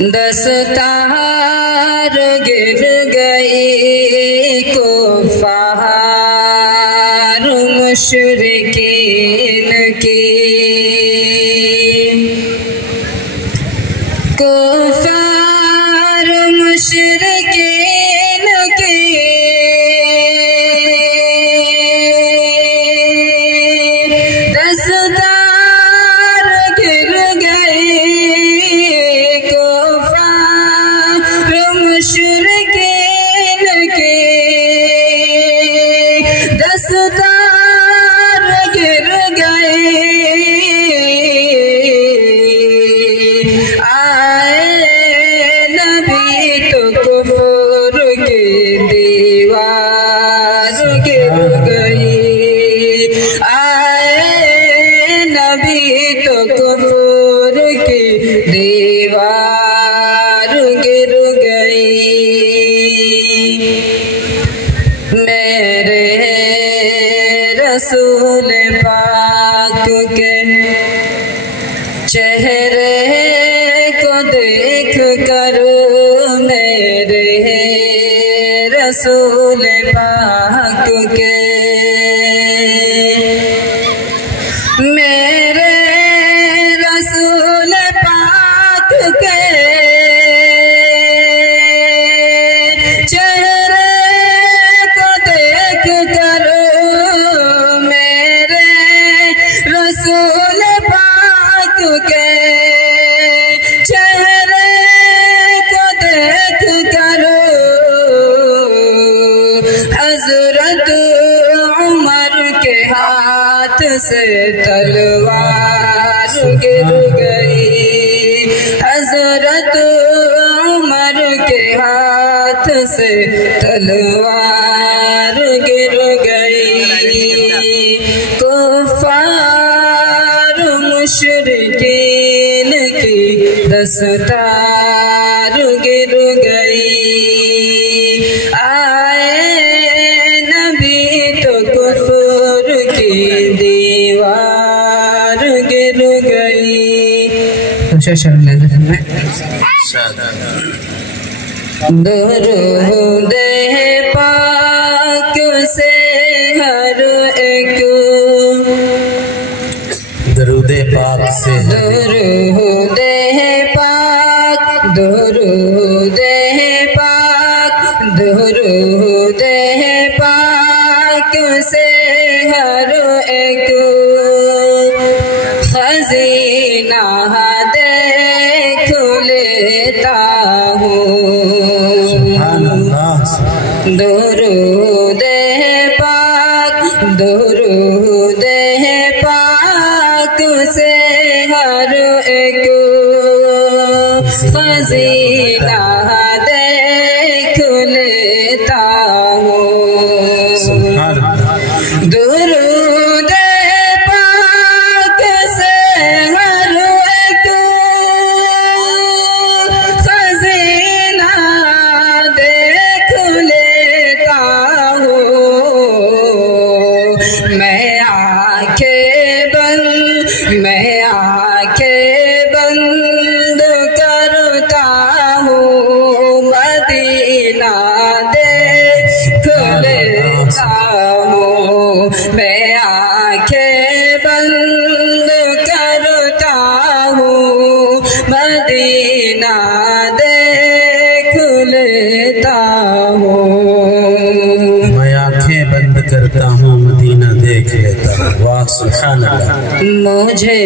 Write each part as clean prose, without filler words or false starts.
دستار گر گئی کفار مشرکین کی، کفار مشرکین کی دستار گر گئی، کفار مشرکین کی دستار گر گئی، آئے نبی تو کفر کی دیوار گر گئی، آئے نبی تو کفر کی دیوار گر گئی۔ میرے رسول پاک کے چہرے کو دیکھ کر، میرے رسول پاک کے، میرے رسول پاک کے چہرے کو دیکھ کر، میرے رسول پاک کے چہرے کو دیکھ کر، حضرت عمر کے ہاتھ سے تلوار گر گئی، حضرت عمر کے ہاتھ سے تلوار گر گئی، کفار مشرکین کی دستار گر گئی، آئے نبی تو کفر کی دیوار گر گئی۔ درود پاک سے ہر ایک، درود پاک سے درود پاک، درود پاک، درود پاک سے ہر ایک خزینہ دیکھ لیتا ہوں، درود پاک، درود پاک سے ہر ایک خزینہ دیکھ لیتا ہوں، درود پاک سے ہر ایک خزینہ دیکھ لیتا ہوں، میں آنکھیں بند کرتا ہوں، مدینہ دیکھ لیتا ہوں، میں آنکھیں بند کرتا ہوں، مدینہ دیکھ لیتا ہوں، میں آنکھیں بند کرتا ہوں، مدینہ دیکھ لیتا ہوں۔ واہ سبحان اللہ۔ مجھے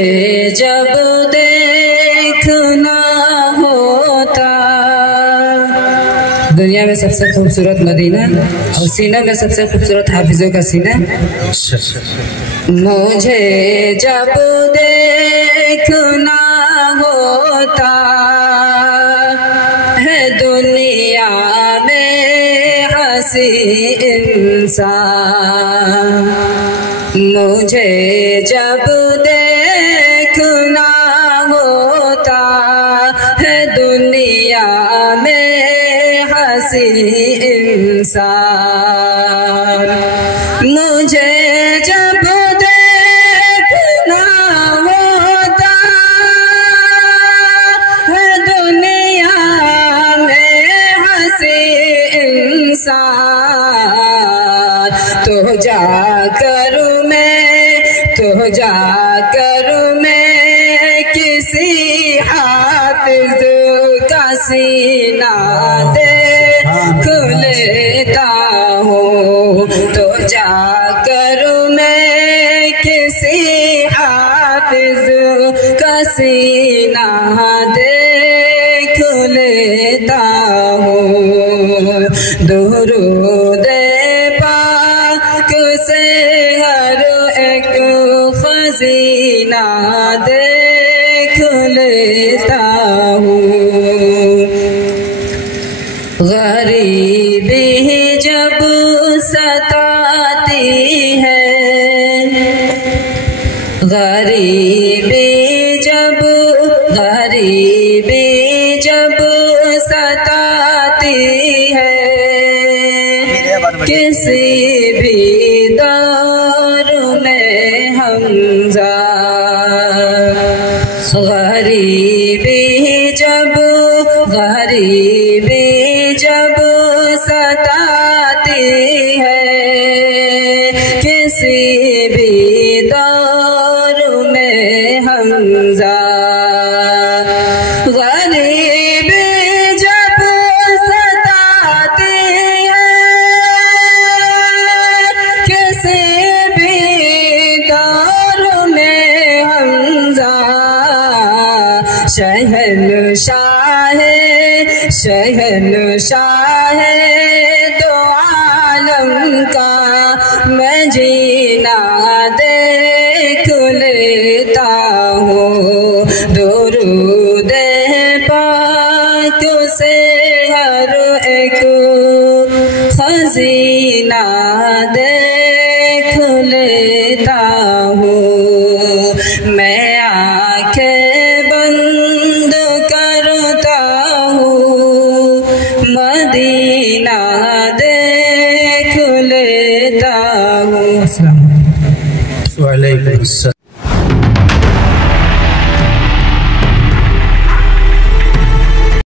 جب دیکھنا ہوتا، دنیا میں سب سے خوبصورت مدینہ اور سینہ میں سب سے خوبصورت حافظوں کا سینہ، مجھے جب دیکھنا ہوتا ہے دنیا میں ہنسی انسان، مجھے جب دیکھنا ہوتا ہے دنیا میں ہنسی انسان، مجھے جب دیکھنا ہوتا ہے دنیا تو جا کر میں کسی حافظ کا سینہ دیکھ لیتا ہوں، تو جا کر میں کسی حافظ کا سینہ دیکھ لیتا ہوں، درود پاک سے ہر ایک خزینہ دیکھ لیتا ہوں۔ غریبی جب ستاتی ہے، غریبی جب ستاتی ہے، کسی بھی دور میں حمزہ، غریبی جب ستاتی ہے، کسی بھی دور میں حمزہ، غریبی جب ستاتی ہے، کسی بھی دور میں حمزہ، شہنشاہ دو عالم کا میں جینا دیکھ لیتا ہوں، درود پاک سے ہر ایک خزینہ دیکھ لیتا ہوں، میں آنکھیں بند کرتا ہوں، مدینہ دیکھ لیتا ہوں۔ وعلیکم السلام۔